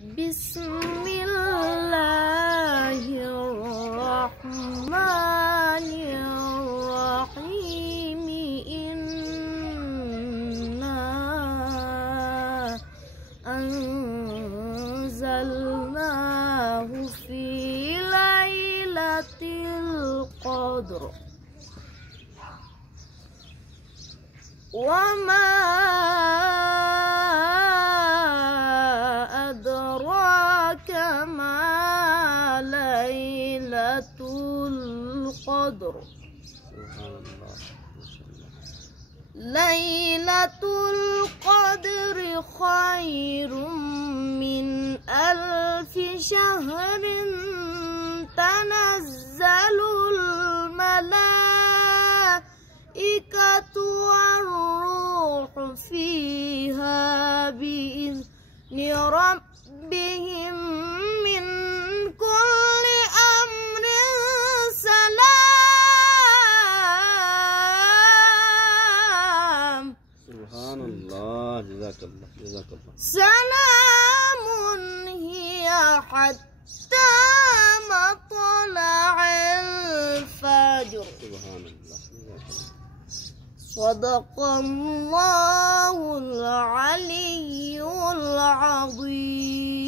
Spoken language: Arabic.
بسم الله الرحمن الرحيم إنا أنزلناه في ليلة القدر وما أدراك ما ليلة القدر. ليلة القدر خير من 1000 شهر تنزل الملائكة والروح فيها بإذن ربهم من كل أمر سلام. سبحان الله. جزاك الله سلام هي حتى مطلع الفجر. سبحان الله. صدق الله العلي العظيم.